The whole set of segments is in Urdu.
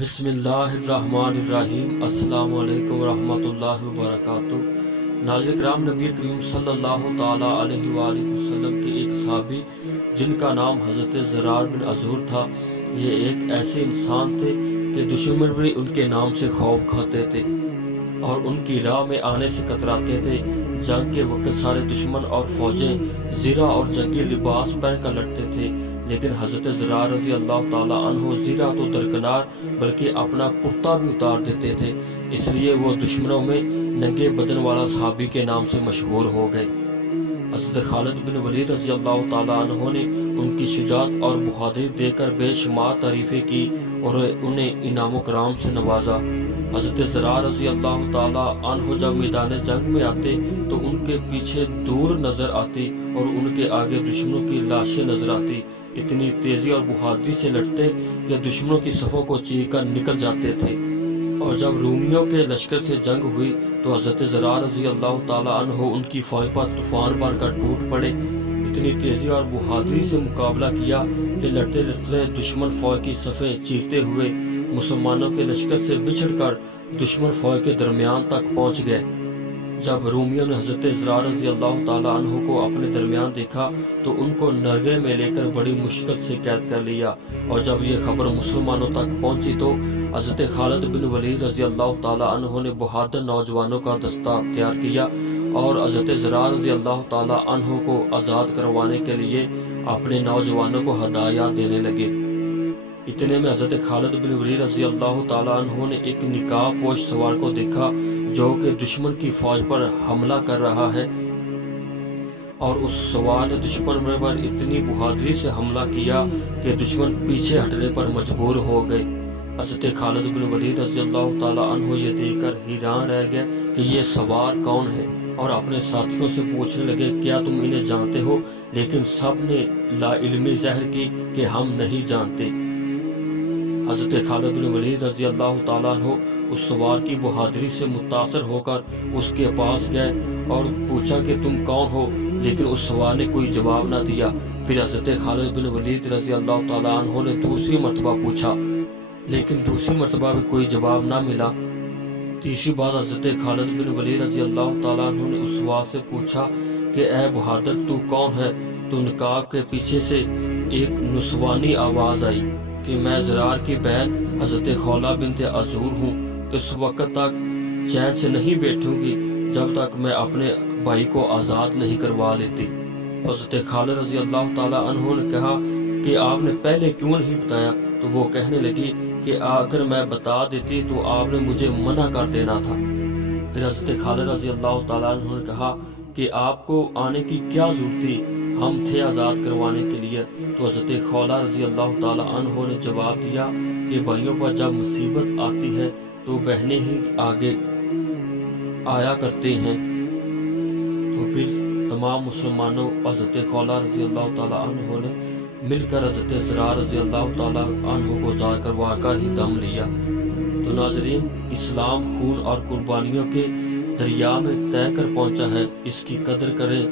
بسم اللہ الرحمن الرحیم۔ السلام علیکم ورحمۃ اللہ وبرکاتہ۔ ناظرین کرام، نبی کریم صلی اللہ تعالیٰ علیہ وآلہ وسلم کے ایک صحابی جن کا نام حضرت زرار بن عذور تھا، یہ ایک ایسے انسان تھے کہ دشمن بھی ان کے نام سے خوف کھاتے تھے اور ان کی راہ میں آنے سے کتراتے تھے۔ جنگ کے وقت سارے دشمن اور فوجیں زرہ اور جنگی لباس پہن کر لڑتے تھے، لیکن حضرت زرار رضی اللہ تعالیٰ عنہ زرہ تو درکنار بلکہ اپنا کرتا بھی اتار دیتے تھے، اس لیے وہ دشمنوں میں ننگے بدن والا صحابی کے نام سے مشہور ہو گئے۔ حضرت خالد بن ولید رضی اللہ تعالیٰ عنہ نے ان کی شجاعت اور بہادری دیکھ کر بے شمار تعریفیں کی اور انہیں انعام و کرام سے نوازا۔ حضرت زرار رضی اللہ تعالیٰ عنہ جب میدان جنگ میں آتے تو ان کے پیچھے دور نظر آتی اور ان کے آگے دشمنوں کی لاشیں نظر آتی۔ اتنی تیزی اور بہادری سے لڑتے کہ دشمنوں کی صفوں کو چیر کر نکل جاتے تھے، اور جب رومیوں کے لشکر سے جنگ ہوئی تو حضرت زرار رضی اللہ تعالیٰ عنہ ان کی فوج پر طوفان بن کر ٹوٹ پڑے۔ اتنی تیزی اور بہادری سے مقابلہ کیا کہ لڑتے لڑتے دشمن فوج کی صفیں چیرتے ہوئے مسلمانوں کے لشکر سے بچھڑ کر دشمن فوج کے درمیان تک پہنچ گئے۔ جب رومیوں نے حضرت زرار رضی اللہ تعالیٰ عنہ کو اپنے درمیان دیکھا تو ان کو نرغے میں لے کر بڑی مشکل سے قید کر لیا، اور جب یہ خبر مسلمانوں تک پہنچی تو حضرت خالد بن ولید رضی اللہ تعالیٰ عنہ نے بہادر نوجوانوں کا دستہ تیار کیا اور حضرت زرار رضی اللہ تعالیٰ عنہ کو آزاد کروانے کے لیے اپنے نوجوانوں کو ہدایات دینے لگے۔ اتنے میں حضرت خالد بن ولید رضی اللہ تعالیٰ عنہ نے ایک نقاب پوش سوار کو دیکھا جو کہ دشمن کی فوج پر حملہ کر رہا ہے، اور اس سوار نے دشمن پر اتنی بہادری سے حملہ کیا کہ دشمن پیچھے ہٹنے پر مجبور ہو گئے۔ حضرت خالد بن ولید رضی اللہ تعالیٰ عنہ یہ دیکھ کر حیران رہ گئے کہ یہ سوار کون ہے، اور اپنے ساتھیوں سے پوچھنے لگے کیا تم انہیں جانتے ہو، لیکن سب نے لا علمی ظاہر کی کہ ہم نہیں جانتے۔ حضرت خالد بن ولید رضی اللہ تعالیٰ عنہ اس سوار کی بہادری سے متاثر ہو کر اس کے پاس گئے اور پوچھا کہ تم کون ہو، لیکن اس سوار نے کوئی جواب نہ دیا۔ پھر حضرت خالد بن ولید رضی اللہ تعالیٰ عنہ نے دوسری مرتبہ پوچھا، لیکن دوسری مرتبہ بھی کوئی جواب نہ ملا۔ تیسری بار حضرت خالد بن ولید رضی اللہ تعالیٰ عنہ نے اس سوار سے پوچھا کہ اے بہادر تو کون ہے؟ تو نقاب کے پیچھے سے ایک نسوانی آواز آئی کہ میں زرار کی بہن حضرت خولہ بنت عذور ہوں، اس وقت تک چین سے نہیں بیٹھوں گی جب تک میں اپنے بھائی کو آزاد نہیں کروا لیتی۔ حضرت خالد رضی اللہ تعالیٰ عنہ نے کہا کہ آپ نے پہلے کیوں نہیں بتایا؟ تو وہ کہنے لگی کہ اگر میں بتا دیتی تو آپ نے مجھے منع کر دینا تھا۔ پھر حضرت خالد رضی اللہ تعالیٰ عنہ نے کہا کہ آپ کو آنے کی کیا ضرورت تھی، ہم تھے آزاد کروانے کے لیے۔ تو حضرت خولہ رضی اللہ تعالیٰ عنہ نے جواب دیا کہ بھائیوں پر جب مصیبت آتی ہے تو بہنیں ہی آگے آیا کرتے ہیں۔ تو پھر تمام مسلمانوں حضرت خولہ رضی اللہ تعالیٰ عنہ نے مل کر حضرت زرار رضی اللہ تعالیٰ عنہ کو آزاد کروا کر ہی دم لیا۔ تو ناظرین، اسلام خون اور قربانیوں کے دریا میں طے کر پہنچا ہے، اس کی قدر کریں،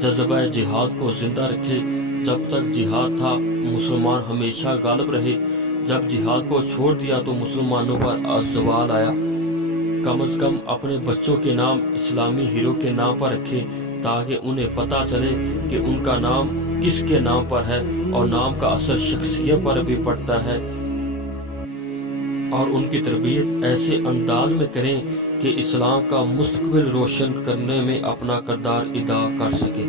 جذبہ جہاد کو زندہ رکھے۔ جب تک جہاد تھا مسلمان ہمیشہ غالب رہے، جب جہاد کو چھوڑ دیا تو مسلمانوں پر زوال آیا۔ کم از کم اپنے بچوں کے نام اسلامی ہیرو کے نام پر رکھے تاکہ انہیں پتہ چلے کہ ان کا نام کس کے نام پر ہے، اور نام کا اثر شخصیت پر بھی پڑتا ہے، اور ان کی تربیت ایسے انداز میں کریں کہ اسلام کا مستقبل روشن کرنے میں اپنا کردار ادا کر سکے۔